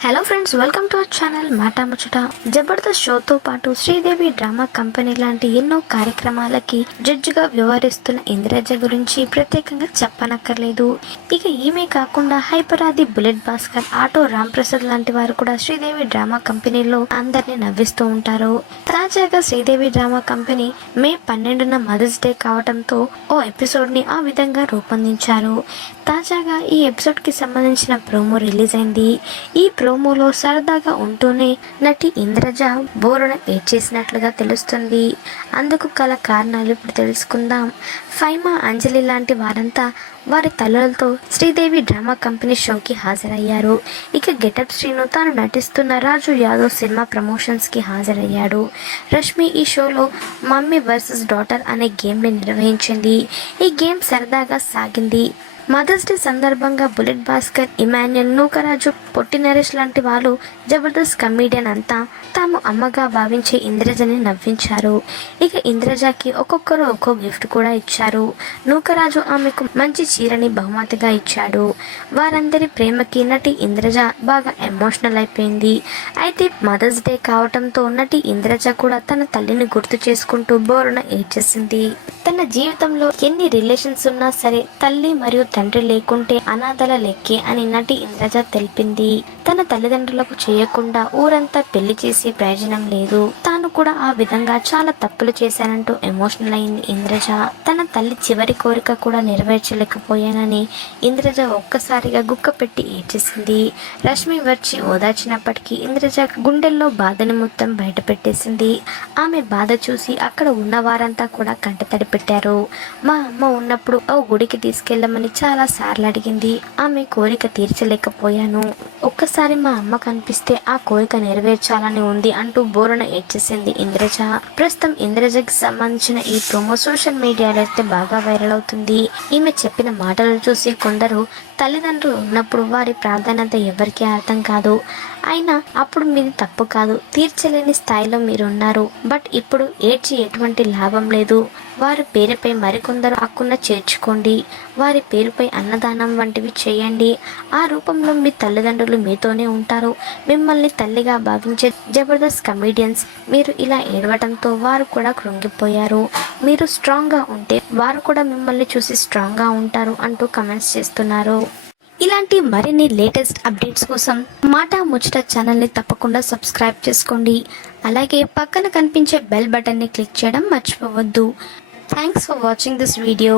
Hello friends welcome to our channel మాట ముచ్చట జబర్దస్త్ షోతో పాటు శ్రీదేవి డ్రామా కంపెనీ లాంటి ఎన్నో కార్యక్రమాలకి జడ్జిగా వ్యవహరిస్తున్న ఇందిరాజ గురించి ప్రత్యేకంగా చెప్పనక్కర్లేదు. ఇక ఈమె కాకుండా హైపరాది బుల్లెట్ భాస్కర్ ఆటో రామ్ ప్రసాద్ లాంటి వారు కూడా శ్రీదేవి డ్రామా కంపెనీలో అందరినీ నవ్విస్తూ ఉంటారు. తాజాగా శ్రీదేవి డ్రామా కంపెనీ మే పన్నెండున మదర్స్ డే కావడంతో ఓ ఎపిసోడ్ని ఆ విధంగా రూపొందించారు. తాజాగా ఈ ఎపిసోడ్కి సంబంధించిన ప్రోమో రిలీజ్ అయింది. ఈ ప్రో ప్రోమోలో సరదాగా ఉంటూనే నటి ఇంద్రజ బోరున ఏడ్చేసినట్లుగా తెలుస్తుంది. అందుకు గల కారణాలు ఇప్పుడు తెలుసుకుందాం. ఫైమా అంజలి లాంటి వారంతా వారి తల్లులతో శ్రీదేవి డ్రామా కంపెనీ షోకి హాజరయ్యారు. ఇక గెటప్ శ్రీను తాను నటిస్తున్న రాజు యాదవ్ సినిమా ప్రమోషన్స్కి హాజరయ్యాడు. రష్మి ఈ షోలో మమ్మీ వర్సెస్ డాటర్ అనే గేమ్ని నిర్వహించింది. ఈ గేమ్ సరదాగా సాగింది. మదర్స్ డే సందర్భంగా బుల్లెట్ భాస్కర్ ఇమాన్యుల్ నూకరాజు పొట్టి నరేష్ లాంటి వాళ్ళు జబర్దస్త్ కమీడియన్ అంతా తాము అమ్మగా భావించే ఇంద్రజని నవ్వించారు. ఇక ఇంద్రజకి ఒక్కొక్కరు ఒక్కో గిఫ్ట్ కూడా ఇచ్చారు. నూకరాజు ఆమెకు మంచి చీరని బహుమతిగా ఇచ్చాడు. వారందరి ప్రేమకి నటి ఇంద్రజ బాగా ఎమోషనల్ అయిపోయింది. అయితే మదర్స్ డే కావటంతో నటి ఇంద్రజ కూడా తన తల్లిని గుర్తు చేసుకుంటూ బోరున ఏడ్చేసింది. తన జీవితంలో ఎన్ని రిలేషన్స్ ఉన్నా సరే తల్లి మరియు తండ్రి లేకుంటే అనాథల లెక్కే అని నటి ఇంద్రజ తెలిపింది. తన తల్లిదండ్రులకు చేయకుండా ఊరంతా పెళ్ళి చేసే ప్రయోజనం లేదు. తాను కూడా ఆ విధంగా చాలా తప్పులు చేశానంటూ ఎమోషనల్ అయింది ఇంద్రజ. తన తల్లి చివరి కోరిక కూడా నెరవేర్చలేకపోయానని ఇంద్రజ ఒక్కసారిగా గుక్క పెట్టి ఏడ్చేసింది. రష్మి వచ్చి ఓదార్చినప్పటికీ ఇంద్రజ గుండెల్లో బాధని మొత్తం బయట పెట్టేసింది. ఆమె బాధ చూసి అక్కడ ఉన్న వారంతా కూడా కంటతడి పెట్టారు మా అమ్మ ఉన్నప్పుడు ఓ గుడికి తీసుకెళ్ళమని చాలా సార్లు అడిగింది. ఆమె కోరిక తీర్చలేకపోయాను. ఒక్కసారి మా అమ్మ కనిపిస్తే ఆ కోరిక నెరవేర్చాలని ఉంది అంటూ బోరణ ఏడ్చేసింది. ఇంద్రజ. ప్రస్తుతం ఇంద్రజకి సంబంధించిన ఈ ప్రోమో సోషల్ మీడియాలో అయితే బాగా వైరల్ అవుతుంది. ఈమె చెప్పిన మాటలు చూసి కొందరు తల్లిదండ్రులు ఉన్నప్పుడు వారి ప్రాధాన్యత ఎవరికీ అర్థం కాదు. అయినా అప్పుడు మీది తప్పు కాదు. తీర్చలేని స్థాయిలో మీరు ఉన్నారు బట్ ఇప్పుడు ఏడ్చి ఎటువంటి లాభం లేదు. వారి పేరుపై మరికొందరు హక్కున చేర్చుకోండి. వారి పేరుపై అన్నదానం వంటివి చేయండి. ఆ రూపంలో మీ తల్లిదండ్రులు మీతోనే ఉంటారు. మిమ్మల్ని తల్లిగా భావించే జబర్దస్త్ కమీడియన్స్ మీరు ఇలా ఏడవటంతో వారు కూడా కృంగిపోయారు. మీరు స్ట్రాంగ్గా ఉంటే వారు కూడా మిమ్మల్ని చూసి స్ట్రాంగ్గా ఉంటారు అంటూ కమెంట్స్ చేస్తున్నారు. ఇలాంటి మరిన్ని లేటెస్ట్ అప్డేట్స్ కోసం మాట ముచ్చట ఛానల్ని తప్పకుండా సబ్స్క్రైబ్ చేసుకోండి. అలాగే పక్కన కనిపించే బెల్ బటన్ని క్లిక్ చేయడం మర్చిపోవద్దు. Thanks for watching this video